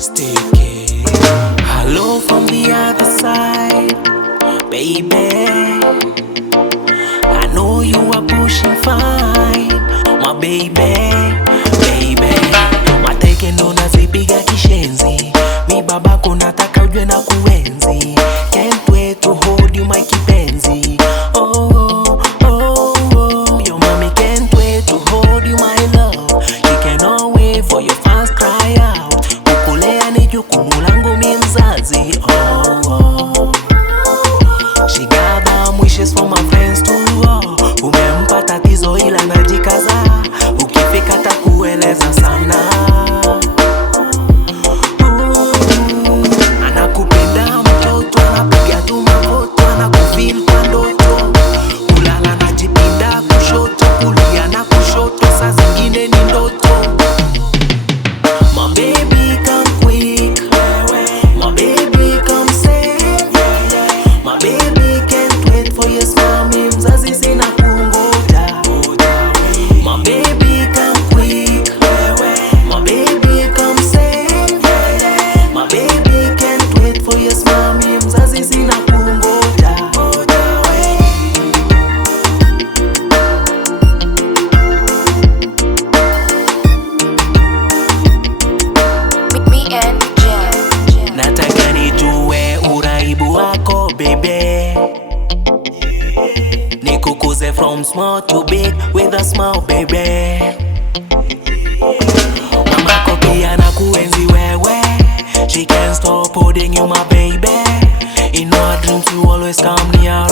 Sticky. Hello from the other side, baby. I know you are pushing fine, my baby, baby. Mateke ndo nazipiga kishenzi, mi babako nataka ujue na kuenzi. Can't wait to hold you my kipenzi. Oh, oh, oh. Your mommy can't wait to hold you my love. You cannot wait for your fans cry out. Kukulea ni jukumu langu mi mzazi. Oh, oh. She gather wishes for my friends too. Oh. Umempa tatizo ila najikaza, ukifika takueleza sana. Anakupenda mtoto, anapiga tu mafoto, anakufeel kwa ndoto. Kulala najipinda kushoto, kulia na kushoto, saa zingine ni ndoto. My baby come quick, my baby come safe. My baby can't wait for your smile, mi mzazi sina kungoja. My baby come quick, my baby come safe. My baby can't wait for your smile, mi mzazi sina kungoja. Me and Jen. Nataka nijue uraibu wako baby, nikukuze from small to big with a smile baby. Mamako pia na kuenzi wewe, she can't stop holding you my baby. In our dreams you always come near